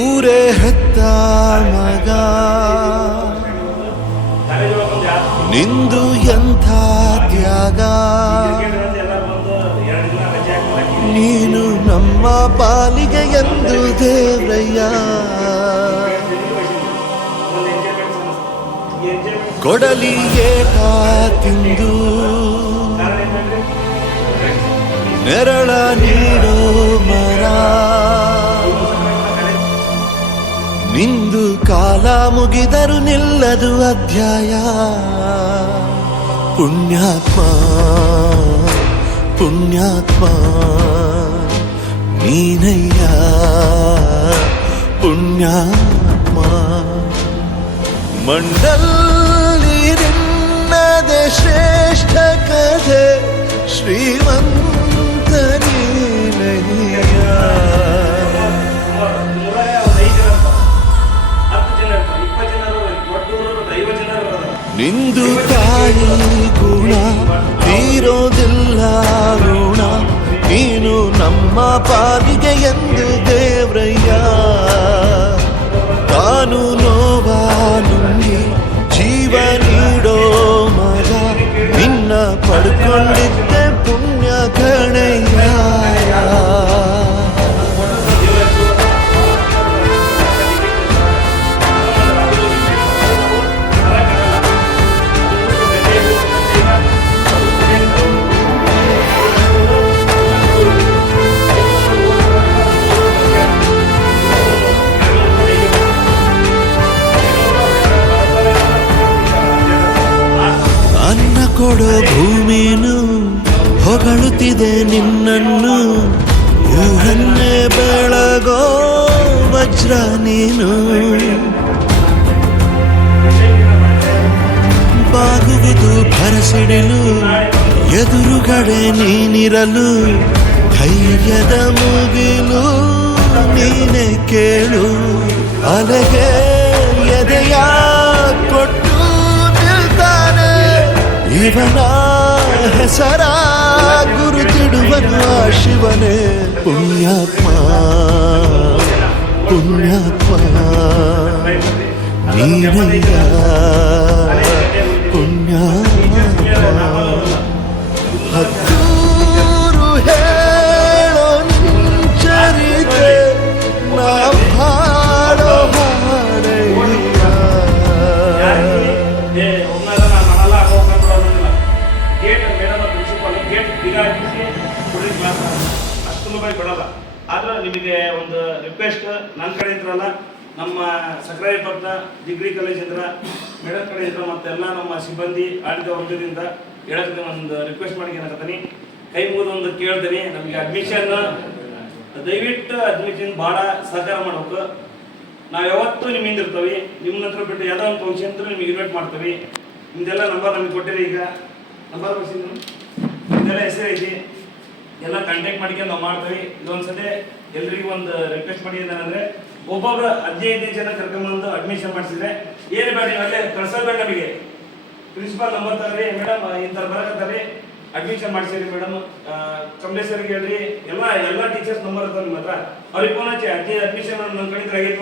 ಊರೇ ಹೆತ್ತ ಮಗ ನಿಂದು ಎಂಥ ತ್ಯಾಗ, ನೀನು ನಮ್ಮ ಪಾಲಿಗೆ ಎಂದು ದೇವ್ರಯ್ಯ. ಕೊಡಲಿ ಏಟ ತಿಂದು ನೆರಳ ನೀಡೋ ಮರ, ನಿಂದು ಕಾಲ ಮುಗಿದರು ನಿಲ್ಲದು ಅಧ್ಯಾಯ. ಪುಣ್ಯಾತ್ಮ ಪುಣ್ಯಾತ್ಮ ನೀನಯ್ಯ ಪುಣ್ಯಾತ್ಮ. ಮಂಡಲ್ಲಿ ನಿನ್ನದೆ ಶ್ರೇಷ್ಠ ಕಥೆ, ಶ್ರೀಮಂತ ನೀನಯ್ಯ. ನಿಂದು ತಾಯಿ ಗುಣ ತೀರೋದಿಲ್ಲ ಋಣ, ನೀನು ನಮ್ಮ ಪಾಲಿಗೆ ಎಂದು ದೇವ್ರಯ್ಯ. ತಾನು ನೋವ ನುಂಗಿ ಜೀವ ನೀಡೋ ಮಗ, ನಿನ್ನ ಪಡ್ಕೊಂಡಿದ್ದೆ ಪುಣ್ಯ ಗಣಯ್ಯ. ಅನ್ನ ಕೊಡೋ ಭೂಮಿನು ಹೊಗಳುತ್ತಿದೆ ನಿನ್ನನ್ನು, ಊರನ್ನೇ ಬೆಳಗೋ ವಜ್ರ ನೀನು. ಬಾಗುವುದು ಭರಸಿಡಲು ಎದುರುಗಡೆ ನೀನಿರಲು, ಧೈರ್ಯದ ಮುಗಿಲು ನೀನೆ ಕೇಳು. ಅಲೆಗೆ ಎದೆಯ ಕೊಟ್ಟು ಇವನ ಹೆಸರ ಗುರುತಿಡುವನು ಆ ಶಿವನೇ. ಪುಣ್ಯಾತ್ಮ ಪುಣ್ಯಾತ್ಮ ನೀನಯ್ಯ ಪುಣ್ಯಾತ್ಮ. ಹತ್ತೂರು ಹೇಳೋ ಚರಿತೆ ನಾವು ಹಾಡೋ ಹಾಡಯ್ಯ. ಕೊಡಲ್ಲ. ಆದ್ರೆ ನಿಮಗೆ ಒಂದು ರಿಕ್ವೆಸ್ಟ್ ನನ್ನ ಕಡೆ ಇದ್ರಲ್ಲ, ನಮ್ಮ ಸಕ್ರಾಯ ಪಟ್ಟಣ ಡಿಗ್ರಿ ಕಾಲೇಜ್ ಇದ್ರ ಮೇಡಮ್ ಕಡೆ ಇದ್ರ ಮತ್ತೆಲ್ಲ ನಮ್ಮ ಸಿಬ್ಬಂದಿ ಆಡಳಿತ ವರ್ಗದಿಂದ ಹೇಳಕ್ಕೆ ಒಂದು ರಿಕ್ವೆಸ್ಟ್ ಮಾಡಿ ಏನಾಗತ್ತೀನಿ, ಕೈ ಮುಗಿದು ಒಂದು ಕೇಳ್ತೀನಿ. ನಮಗೆ ಅಡ್ಮಿಷನ್ ದಯವಿಟ್ಟು ಅಡ್ಮಿಷನ್ ಭಾಳ ಸಹಕಾರ ಮಾಡ್ಬೇಕು. ನಾವು ಯಾವತ್ತೂ ನಿಮ್ಮಿಂದ ಇರ್ತೀವಿ. ನಿಮ್ಮ ಹತ್ರ ಬಿಟ್ಟು ಯಾವುದೋ ಒಂದು ಫಂಕ್ಷನ್ ಇದ್ರೆ ನಿಮ್ಗೆ ಇನ್ವೈಟ್ ಮಾಡ್ತೀವಿ. ನಿಮ್ದೆಲ್ಲ ನಂಬರ್ ನಮಗೆ ಕೊಟ್ಟಿರಿ. ಈಗ ನಂಬರ್ ಬರ್ಸಿದ್ದು ನಿಮ್ದೆಲ್ಲ ಹೆಸರು ಐತಿ, ಎಲ್ಲ ಕಾಂಟ್ಯಾಕ್ಟ್ ಮಾಡ್ಕೊಂಡು ನಾವು ಮಾಡ್ತೀವಿ. ಇದೊಂದ್ಸತಿ ಎಲ್ರಿಗೂ ಒಂದು ರಿಕ್ವೆಸ್ಟ್ ಮಾಡಿ ಏನಂದ್ರೆ, ಒಬ್ಬೊಬ್ರು 15 ಜನ ಕರ್ಕೊಂಡ್ಬಂದು ಅಡ್ಮಿಷನ್ ಮಾಡಿಸಿದ್ರೆ ಏನು ಬೇಡ, ನೀವು ಅಲ್ಲೇ ಕಳ್ಸೋಬೇಡ. ನಮಗೆ ಪ್ರಿನ್ಸಿಪಾಲ್ ನಂಬರ್ ತಗೋರಿ, ಮೇಡಮ್ ಇಂಥವ್ರು ಬರಕತ್ತಾರೆ ಅಡ್ಮಿಷನ್ ಮಾಡಿಸಿರಿ ಮೇಡಮ್, ಕಮಲೇಶ್ವರಿಗೆ ಹೇಳ್ರಿ. ಎಲ್ಲ ಟೀಚರ್ಸ್ ನಂಬರ್ ಇರ್ತಾರೆ ನಿಮ್ಮ ಹತ್ರ, ಅವ್ರಿಗೆ ಫೋನ್ ಹಚ್ಚಿ ಅಡ್ಮಿಷನ್ ನನ್ನ ಕಡೆ ಆಗೈತೆ